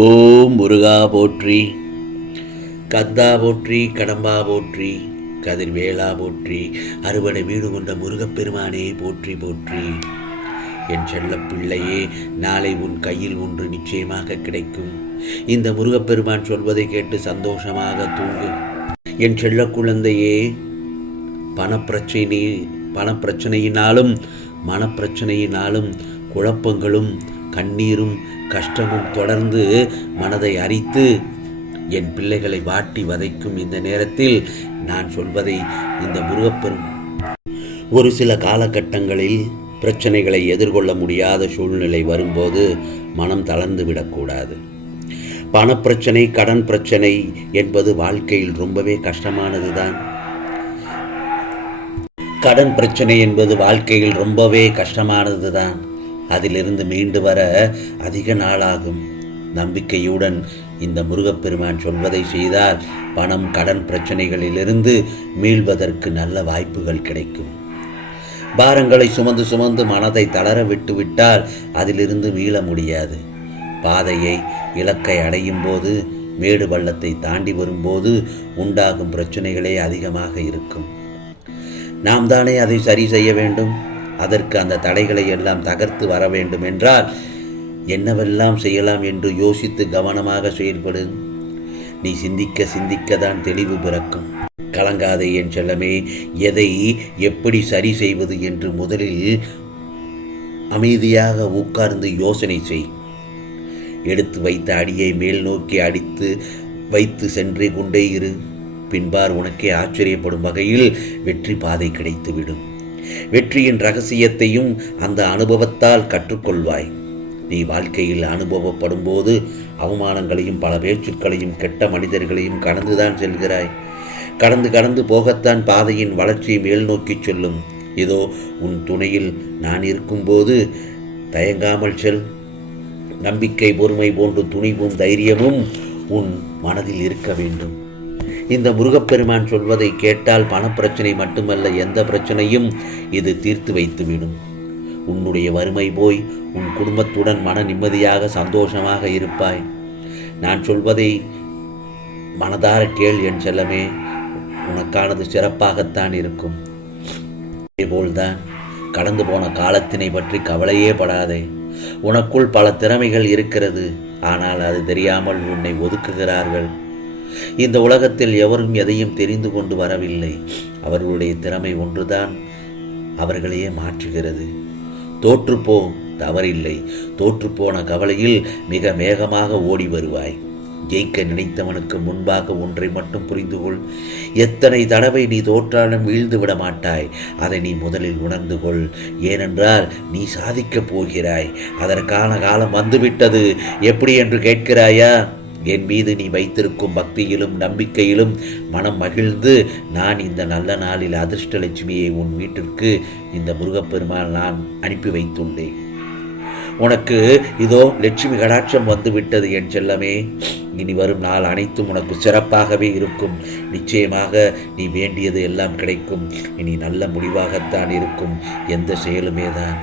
ஓம் முருகா போற்றி, கந்தா போற்றி, கடம்பா போற்றி, கதிர்வேலா போற்றி, அறுவடை வீடு கொண்ட முருகப்பெருமானே போற்றி போற்றி. என் செல்ல பிள்ளையே, நாளை உன் கையில் ஒன்று நிச்சயமாக கிடைக்கும். இந்த முருகப்பெருமான் சொல்வதை கேட்டு சந்தோஷமாக தூங்கு. என் செல்ல குழந்தையே, பணப்பிரச்சனையினாலும் மனப்பிரச்சனையினாலும் குழப்பங்களும் கண்ணீரும் கஷ்டமும் தொடர்ந்து மனதை அரித்து என் பிள்ளைகளை வாட்டி வதைக்கும் இந்த நேரத்தில் நான் சொல்வதை இந்த முருகப்பெருமான் ஒரு சில காலகட்டங்களில் பிரச்சனைகளை எதிர்கொள்ள முடியாத சூழ்நிலை வரும்போது மனம் தளர்ந்து விடக்கூடாது. பணப்பிரச்சனை, கடன் பிரச்சனை என்பது வாழ்க்கையில் ரொம்பவே கஷ்டமானதுதான். கடன் பிரச்சனை என்பது வாழ்க்கையில் ரொம்பவே கஷ்டமானதுதான். அதிலிருந்து மீண்டு வர அதிக நாளாகும். நம்பிக்கையுடன் இந்த முருகப்பெருமான் சொல்வதை செய்தால் பணம், கடன் பிரச்சனைகளிலிருந்து மீள்வதற்கு நல்ல வாய்ப்புகள் கிடைக்கும். பாரங்களை சுமந்து சுமந்து மனதை தளர விட்டு விட்டால் அதிலிருந்து மீள முடியாது. பாதையை, இலக்கை அடையும் போது, மேடு பள்ளத்தை தாண்டி வரும்போது உண்டாகும் பிரச்சனைகளே அதிகமாக இருக்கும். நாம் தானே அதை சரி செய்ய வேண்டும். அதற்கு அந்த தடைகளை எல்லாம் தகர்த்து வர வேண்டும் என்றால் என்னவெல்லாம் செய்யலாம் என்று யோசித்து கவனமாக செயல்படு. நீ சிந்திக்க சிந்திக்கத்தான் தெளிவு பிறக்கும். கலங்காதே என் செல்லமே. எதை எப்படி சரி செய்வது என்று முதலில் அமைதியாக உட்கார்ந்து யோசனை செய். எடுத்து வைத்த அடியை மேல் நோக்கி அடித்து வைத்து சென்றே கொண்டே இரு. பின்பார் உனக்கே ஆச்சரியப்படும் வகையில் வெற்றி பாதை கிடைத்துவிடும். வெற்றியின் ரகசியத்தையும் அந்த அனுபவத்தால் கற்றுக்கொள்வாய். நீ வாழ்க்கையில் அனுபவப்படும் போது அவமானங்களையும் பல பேச்சுக்களையும் கெட்ட மனிதர்களையும் கடந்துதான் செல்கிறாய். கடந்து போகத்தான் பாதையின் வளர்ச்சியை மேல் நோக்கி செல்லும். இதோ உன் துணையில் நான் இருக்கும்போது தயங்காமல் செல். நம்பிக்கை, பொறுமை போன்ற துணிவும் தைரியமும் உன் மனதில் இருக்க வேண்டும். இந்த முருகப்பெருமான் சொல்வதை கேட்டால் பணப்பிரச்சனை மட்டுமல்ல, எந்த பிரச்சனையும் இது தீர்த்து வைத்துவிடும். உன்னுடைய வறுமை போய் உன் குடும்பத்துடன் மன நிம்மதியாக சந்தோஷமாக இருப்பாய். நான் சொல்வதை மனதார கேள் என் செல்லமே. உனக்கானது சிறப்பாகத்தான் இருக்கும். இதேபோல்தான் கடந்து போன காலத்தினை பற்றி கவலையே படாதே. உனக்குள் பல திறமைகள் இருக்கிறது. ஆனால் அது தெரியாமல் உன்னை ஒதுக்குகிறார்கள். இந்த உலகத்தில் எவரும் எதையும் தெரிந்து கொண்டு வரவில்லை. அவர்களுடைய திறமை ஒன்றுதான் அவர்களையே மாற்றுகிறது. தோற்றுப்போ, தவறில்லை. தோற்றுப்போன கவலையில் மிக வேகமாக ஓடி வருவாய். ஜெயிக்க நினைத்தவனுக்கு முன்பாக ஒன்றை மட்டும் புரிந்து கொள். எத்தனை தடவை நீ தோற்றாலும் வீழ்ந்து விட மாட்டாய். அதை நீ முதலில் உணர்ந்து கொள். ஏனென்றால் நீ சாதிக்கப் போகிறாய். அதற்கான காலம் வந்துவிட்டது. எப்படி என்று கேட்கிறாயா? என் மீது நீ வைத்திருக்கும் பக்தியிலும் நம்பிக்கையிலும் மனம் மகிழ்ந்து நான் இந்த நல்ல நாளில் அதிர்ஷ்டலட்சுமியை உன் வீட்டிற்கு இந்த முருகப்பெருமான் நான் அனுப்பி வைத்துள்ளேன். உனக்கு இதோ லட்சுமி கடாட்சம் வந்துவிட்டது என் செல்லமே. இனி வரும் நாள் அனைத்தும் உனக்கு சிறப்பாகவே இருக்கும். நிச்சயமாக நீ வேண்டியது எல்லாம் கிடைக்கும். இனி நல்ல முடிவாகத்தான் இருக்கும். எந்த செயலுமே தான்.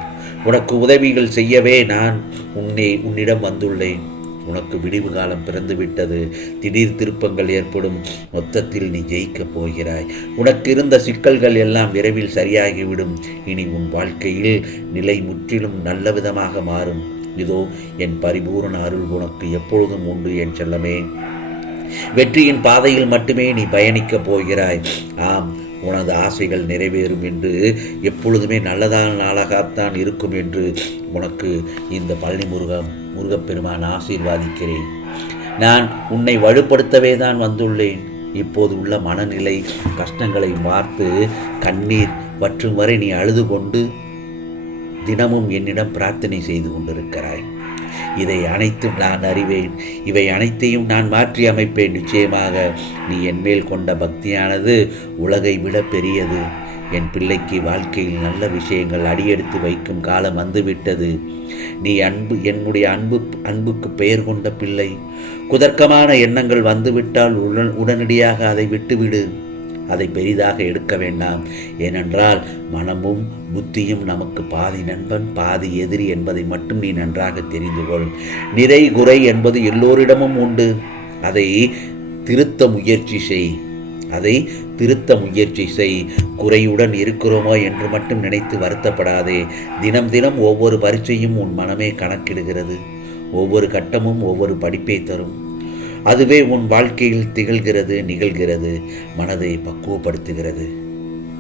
உனக்கு உதவிகள் செய்யவே நான் உன்னிடம் வந்துள்ளேன். உனக்கு விடிவு காலம் பிறந்துவிட்டது. திடீர் திருப்பங்கள் ஏற்படும். மொத்தத்தில் நீ ஜெயிக்கப் போகிறாய். உனக்கு இருந்த சிக்கல்கள் எல்லாம் விரைவில் சரியாகிவிடும். இனி உன் வாழ்க்கையில் நிலை முற்றிலும் நல்ல விதமாக மாறும். இதோ என் பரிபூரண அருள் உனக்கு எப்பொழுதும் உண்டு என் செல்லமே. வெற்றியின் பாதையில் மட்டுமே நீ பயணிக்கப் போகிறாய். ஆம், உனது ஆசைகள் நிறைவேறும் என்று எப்பொழுதுமே நல்லதான நாளாகத்தான் இருக்கும் என்று உனக்கு இந்த பழனி முருகப்பெருமான் ஆசீர்வாதிக்கிறேன். நான் உன்னை வலுப்படுத்தவே தான் வந்துள்ளேன். இப்போது உள்ள மனநிலை கஷ்டங்களை பார்த்து கண்ணீர் வற்றும் வரை நீ அழுது கொண்டு தினமும் என்னிடம் பிரார்த்தனை செய்து கொண்டிருக்கிறாய். இதை அனைத்தும் நான் அறிவேன். இவை அனைத்தையும் நான் மாற்றி அமைப்பேன். நிச்சயமாக நீ என்மேல் கொண்ட பக்தியானது உலகை விட பெரியது. என் பிள்ளைக்கு வாழ்க்கையில் நல்ல விஷயங்கள் அடியெடுத்து வைக்கும் காலம் வந்துவிட்டது. நீ என்னுடைய அன்புக்கு பெயர் கொண்ட பிள்ளை. குதர்க்கமான எண்ணங்கள் வந்துவிட்டால் உடனடியாக அதை விட்டுவிடு. அதை பெரிதாக எடுக்க வேண்டாம். ஏனென்றால் மனமும் புத்தியும் நமக்கு பாதி நண்பன் பாதி எதிரி என்பதை மட்டும் நீ நன்றாக தெரிந்து கொள். நிறை குறை என்பது எல்லோரிடமும் உண்டு. அதை திருத்த முயற்சி செய். குறையுடன் இருக்கிறோமோ என்று மட்டும் நினைத்து வருத்தப்படாதே. தினம் தினம் ஒவ்வொரு பரீட்சையும் உன் மனமே கணக்கிடுகிறது. ஒவ்வொரு கட்டமும் ஒவ்வொரு படிப்பை தரும். அதுவே உன் வாழ்க்கையில் நிகழ்கிறது. மனதை பக்குவப்படுத்துகிறது.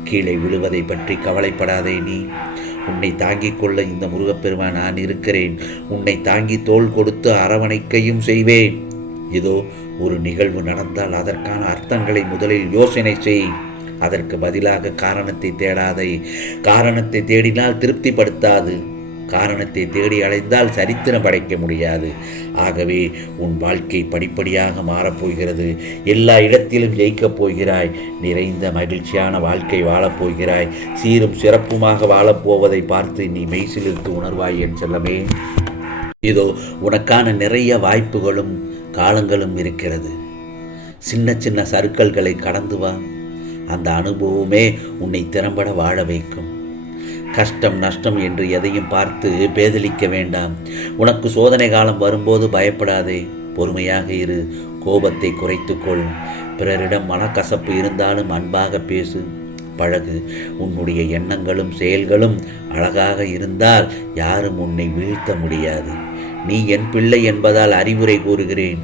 கீழே விழுவதை பற்றி கவலைப்படாதே. நீ உன்னை தாங்கிக் கொள்ள இந்த முருகப்பெருமான் நான் இருக்கிறேன். உன்னை தாங்கி தோள் கொடுத்து அரவணைக்கையும் செய்வேன். இதோ ஒரு நிகழ்வு நடந்தால் அதற்கான அர்த்தங்களை முதலில் யோசனை செய். அதற்கு பதிலாக காரணத்தை தேடாதே. காரணத்தை தேடினால் திருப்திப்படுத்தாது. காரணத்தை தேடி அலைந்தால் சரித்திரம் படைக்க முடியாது. ஆகவே உன் வாழ்க்கை படிப்படியாக மாறப்போகிறது. எல்லா இடத்திலும் ஜெயிக்கப் போகிறாய். நிறைந்த மகிழ்ச்சியான வாழ்க்கை வாழப்போகிறாய். சீரும் சிறப்புமாக வாழப்போவதை பார்த்து நீ மெய்சிலிருந்து உணர்வாய் என் செல்லமே. இதோ உனக்கான நிறைய வாய்ப்புகளும் காலங்களும் இருக்கிறது. சின்ன சின்ன சறுக்கல்களை கடந்து வா. அந்த அனுபவமே உன்னை திறம்பட வாழ வைக்கும். கஷ்டம் நஷ்டம் என்று எதையும் பார்த்து பேதலிக்க வேண்டாம். உனக்கு சோதனை காலம் வரும்போது பயப்படாதே. பொறுமையாக இரு. கோபத்தை குறைத்துக்கொள். பிறரிடம் மனக்கசப்பு இருந்தாலும் அன்பாக பேசு, பழகு. உன்னுடைய எண்ணங்களும் செயல்களும் அழகாக இருந்தால் யாரும் உன்னை வீழ்த்த முடியாது. நீ என் பிள்ளை என்பதால் அறிவுரை கூறுகிறேன்.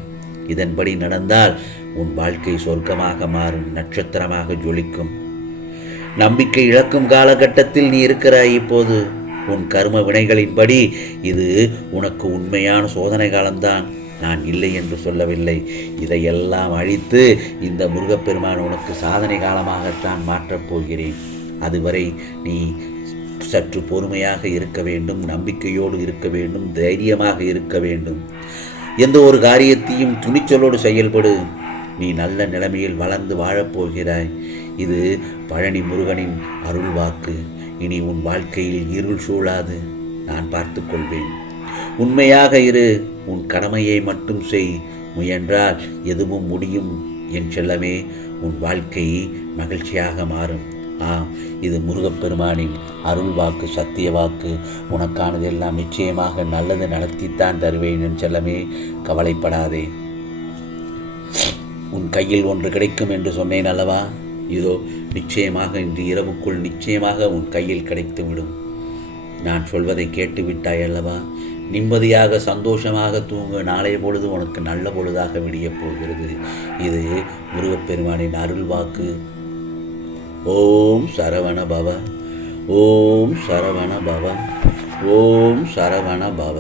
இதன்படி நடந்தால் உன் வாழ்க்கை சொர்க்கமாக மாறும், நட்சத்திரமாக ஜொலிக்கும். நம்பிக்கை இழக்கும் காலகட்டத்தில் நீ இருக்கிறாய். இப்போது உன் கர்ம வினைகளின்படி இது உனக்கு உண்மையான சோதனை காலம்தான். நான் இல்லை என்று சொல்லவில்லை. இதையெல்லாம் அழித்து இந்த முருகப்பெருமான் உனக்கு சாதனை காலமாகத்தான் மாற்றப் போகிறேன். அதுவரை நீ சற்று பொறுமையாக இருக்க வேண்டும், நம்பிக்கையோடு இருக்க வேண்டும், தைரியமாக இருக்க வேண்டும். எந்த ஒரு காரியத்தையும் துணிச்சலோடு செயல்படு. நீ நல்ல நிலைமையில் வளர்ந்து வாழப்போகிறாய். இது பழனி முருகனின் அருள் வாக்கு. இனி உன் வாழ்க்கையில் இருள் சூழாது. நான் பார்த்து கொள்வேன். உண்மையாக இரு. உன் கடமையை மட்டும் செய். முயன்றால் எதுவும் முடியும் என் செல்லமே. உன் வாழ்க்கை மகிழ்ச்சியாக மாறும். இது முருகப்பெருமானின் அருள் வாக்கு, சத்திய வாக்கு. உனக்கானது எல்லாம் நிச்சயமாக நல்லது நடத்தித்தான் தருவேன் என் செல்லமே. கவலைப்படாதே. உன் கையில் ஒன்று கிடைக்கும் என்று சொன்னேன் அல்லவா? இதோ நிச்சயமாக இன்று இரவுக்குள் நிச்சயமாக உன் கையில் கிடைத்துவிடும். நான் சொல்வதை கேட்டு விட்டாய் அல்லவா? நிம்மதியாக சந்தோஷமாக தூங்க. நாளைய பொழுது உனக்கு நல்ல பொழுதாக விடியப் போகிறது. இது முருகப்பெருமானின் அருள் வாக்கு. ஓம் சரவண பவ. ஓம் சரவண பவ. ஓம் சரவண பவ.